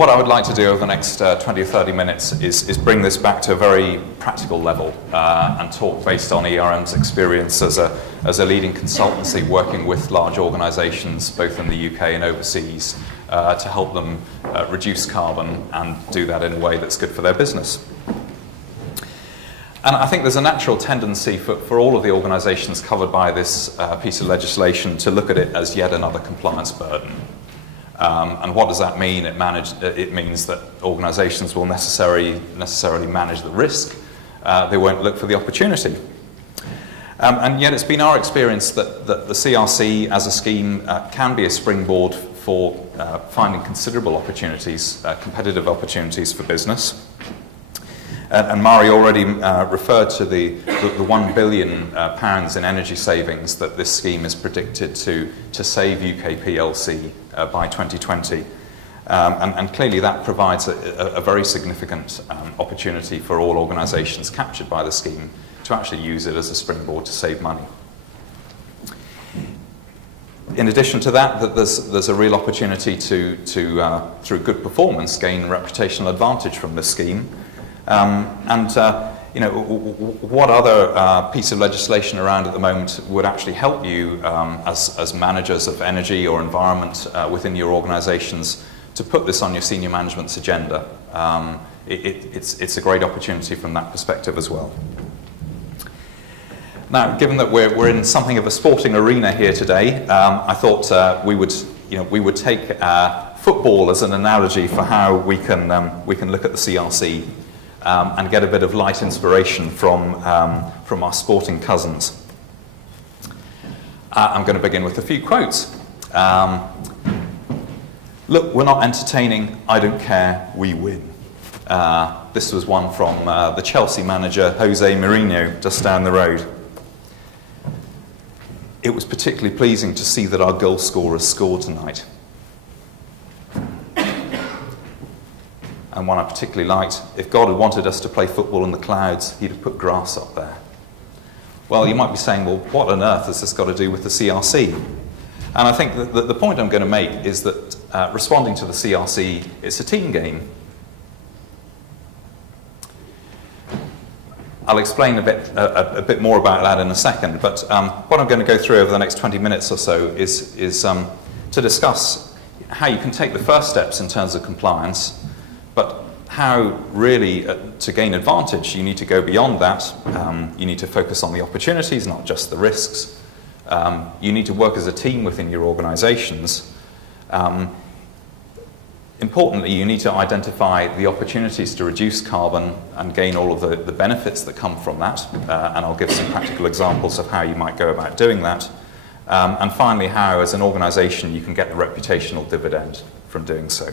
what I would like to do over the next 20 or 30 minutes is bring this back to a very practical level and talk based on ERM's experience as a leading consultancy working with large organisations both in the UK and overseas to help them reduce carbon and do that in a way that's good for their business. And I think there's a natural tendency for all of the organisations covered by this piece of legislation to look at it as yet another compliance burden. And what does that mean? It means that organisations will necessarily manage the risk. They won't look for the opportunity. And yet it's been our experience that the CRC as a scheme can be a springboard for finding considerable opportunities, competitive opportunities for business. And Mari already referred to the £1 billion in energy savings that this scheme is predicted to save UK PLC by 2020. And clearly that provides a very significant opportunity for all organisations captured by the scheme to actually use it as a springboard to save money. In addition to that, there's a real opportunity to through good performance, gain reputational advantage from this scheme. You know, what other piece of legislation around at the moment would actually help you as managers of energy or environment within your organisations to put this on your senior management's agenda? It's a great opportunity from that perspective as well. Now, given that we're in something of a sporting arena here today, I thought we would take football as an analogy for how we can look at the CRC. And get a bit of light inspiration from our sporting cousins. I'm going to begin with a few quotes. Look, we're not entertaining, I don't care, we win. This was one from the Chelsea manager, Jose Mourinho, just down the road. It was particularly pleasing to see that our goal scorers scored tonight. And one I particularly liked, if God had wanted us to play football in the clouds, he'd have put grass up there. Well, you might be saying, well, what on earth has this got to do with the CRC? And I think that the point I'm going to make is that responding to the CRC, it's a team game. I'll explain a bit more about that in a second, but what I'm going to go through over the next 20 minutes or so is to discuss how you can take the first steps in terms of compliance, but how really, to gain advantage, you need to go beyond that. You need to focus on the opportunities, not just the risks. You need to work as a team within your organisations. Importantly, you need to identify the opportunities to reduce carbon and gain all of the benefits that come from that. And I'll give some practical examples of how you might go about doing that. And finally, how, as an organisation, you can get the reputational dividend from doing so.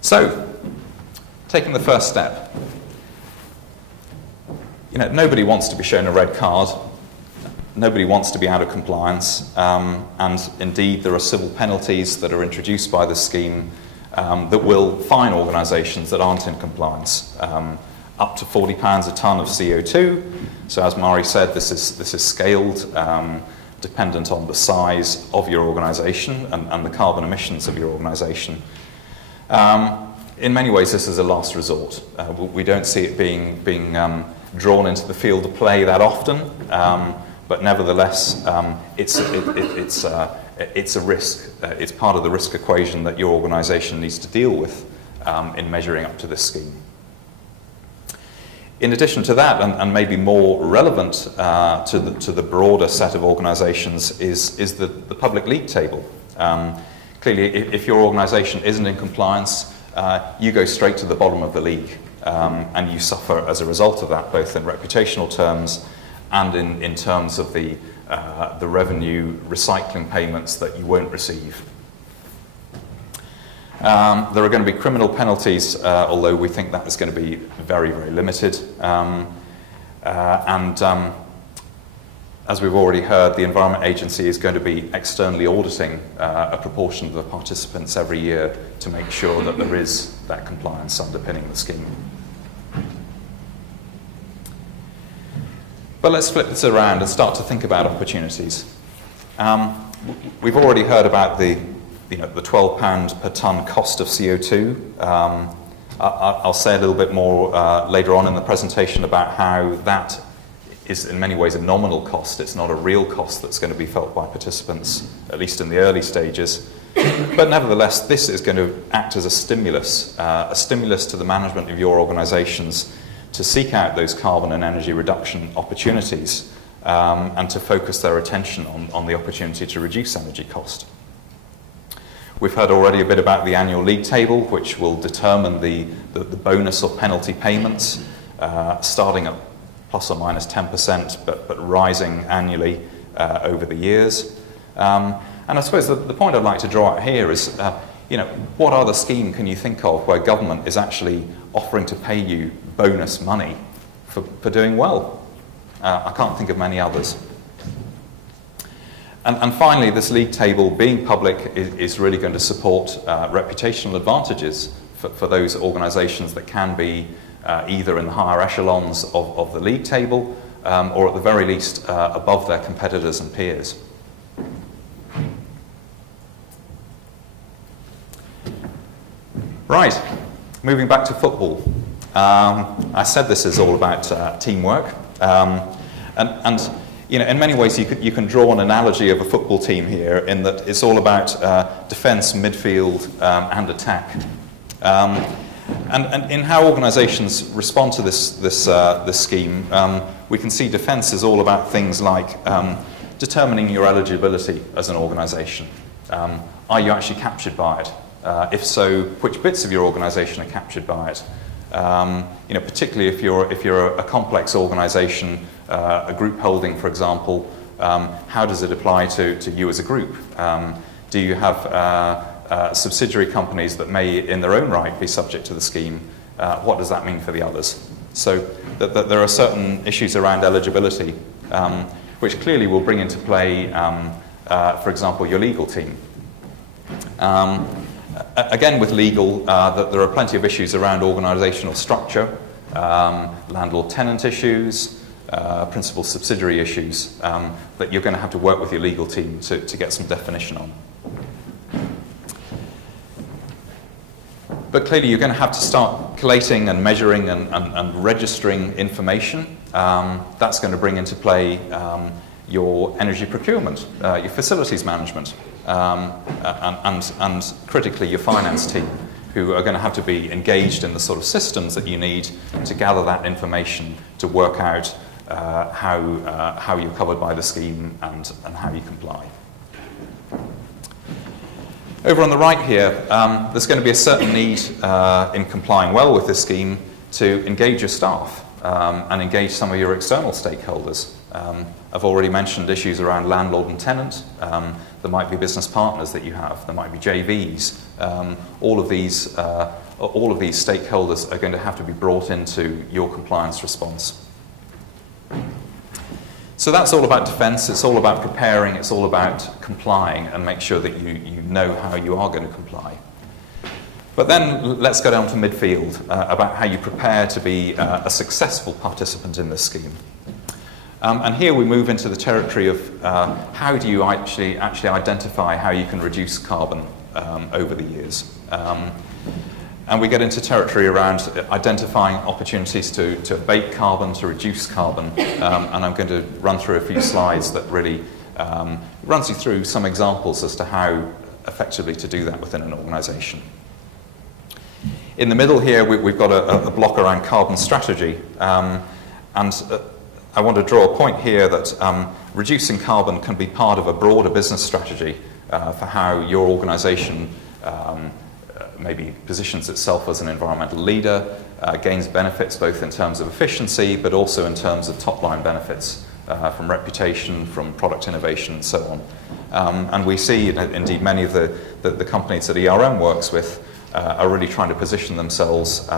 So, taking the first step, you know, nobody wants to be shown a red card, nobody wants to be out of compliance, and indeed there are civil penalties that are introduced by the scheme that will fine organisations that aren't in compliance, up to £40 a tonne of CO2. So as Mari said, this is scaled, dependent on the size of your organisation and the carbon emissions of your organisation. In many ways, this is a last resort. We don't see it being drawn into the field of play that often, but nevertheless, it's a risk. It's part of the risk equation that your organisation needs to deal with in measuring up to this scheme. In addition to that, and maybe more relevant to the broader set of organisations, is the public league table. Clearly, if your organisation isn't in compliance, you go straight to the bottom of the league, and you suffer as a result of that, both in reputational terms and in terms of the revenue recycling payments that you won't receive. There are going to be criminal penalties, although we think that is going to be very, very limited. As we've already heard, the Environment Agency is going to be externally auditing a proportion of the participants every year to make sure that there is that compliance underpinning the scheme. But let's flip this around and start to think about opportunities. We've already heard about the the £12 per tonne cost of CO2. I'll say a little bit more later on in the presentation about how that is in many ways a nominal cost. It's not a real cost that's going to be felt by participants, at least in the early stages. But nevertheless, this is going to act as a stimulus to the management of your organisations to seek out those carbon and energy reduction opportunities and to focus their attention on the opportunity to reduce energy cost. We've heard already a bit about the annual league table, which will determine the bonus or penalty payments, starting at plus or minus 10%, but rising annually over the years. And I suppose the point I'd like to draw out here is, what other scheme can you think of where government is actually offering to pay you bonus money for doing well? I can't think of many others. And finally, this league table, being public, is really going to support reputational advantages for those organisations that can be either in the higher echelons of the league table or at the very least above their competitors and peers. Right, moving back to football. I said this is all about teamwork, and in many ways you can draw an analogy of a football team here in that it's all about defence, midfield, and attack. And in how organisations respond to this scheme, we can see defence is all about things like determining your eligibility as an organisation. Are you actually captured by it? If so, which bits of your organisation are captured by it? Particularly if you're a complex organisation, a group holding, for example, how does it apply to you as a group? Do you have subsidiary companies that may, in their own right, be subject to the scheme? What does that mean for the others? So there are certain issues around eligibility, which clearly will bring into play, for example, your legal team. Again, with legal, there are plenty of issues around organisational structure, landlord-tenant issues, principal-subsidiary issues that you're going to have to work with your legal team to get some definition on. But clearly, you're going to have to start collating and measuring and registering information. That's going to bring into play your energy procurement, your facilities management, and critically your finance team, who are going to have to be engaged in the sort of systems that you need to gather that information to work out how you're covered by the scheme and how you comply. Over on the right here, there's going to be a certain need in complying well with this scheme to engage your staff and engage some of your external stakeholders. I've already mentioned issues around landlord and tenant. There might be business partners that you have. There might be JVs. All of these stakeholders are going to have to be brought into your compliance response. So that's all about defence. It's all about preparing. It's all about complying and make sure that you know how you are going to comply. But then let's go down to midfield about how you prepare to be a successful participant in this scheme. And here we move into the territory of how do you actually identify how you can reduce carbon over the years. And we get into territory around identifying opportunities to abate carbon, to reduce carbon. And I'm going to run through a few slides that really runs you through some examples as to how effectively to do that within an organisation. In the middle here, we've got a block around carbon strategy. I want to draw a point here that reducing carbon can be part of a broader business strategy for how your organisation maybe positions itself as an environmental leader, gains benefits both in terms of efficiency but also in terms of top-line benefits from reputation, from product innovation and so on. And we see indeed many of the companies that ERM works with are really trying to position themselves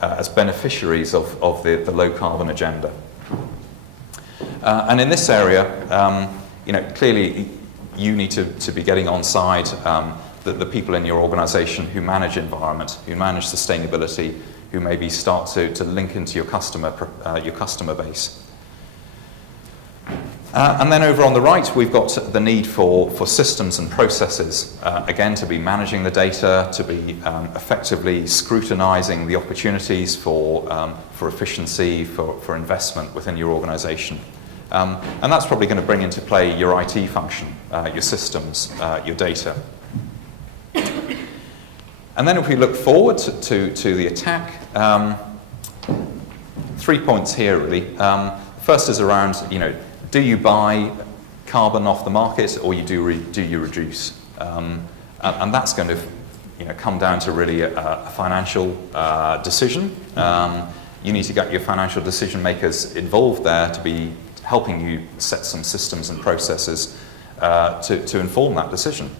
as beneficiaries of the low-carbon agenda. And in this area, clearly you need to be getting on side the people in your organisation who manage environment, who manage sustainability, who maybe start to link into your customer base. And then over on the right, we've got the need for systems and processes, again, to be managing the data, to be effectively scrutinizing the opportunities for efficiency, for investment within your organization. And that's probably going to bring into play your IT function, your systems, your data. And then if we look forward to the attack, 3 points here really. First is around, do you buy carbon off the market, or do you reduce? And that's going to come down to really a financial decision. You need to get your financial decision makers involved there to be helping you set some systems and processes to inform that decision.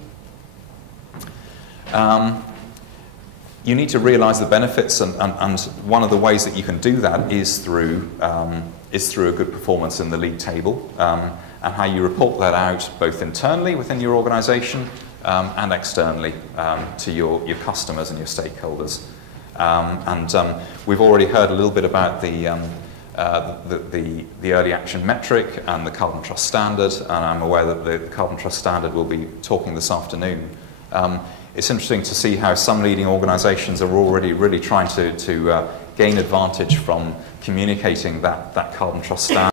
You need to realize the benefits, and one of the ways that you can do that is through a good performance in the league table, and how you report that out both internally within your organization and externally to your customers and your stakeholders. We've already heard a little bit about the early action metric and the Carbon Trust Standard, and I'm aware that the Carbon Trust Standard will be talking this afternoon. It's interesting to see how some leading organisations are already really trying to gain advantage from communicating that Carbon Trust Standard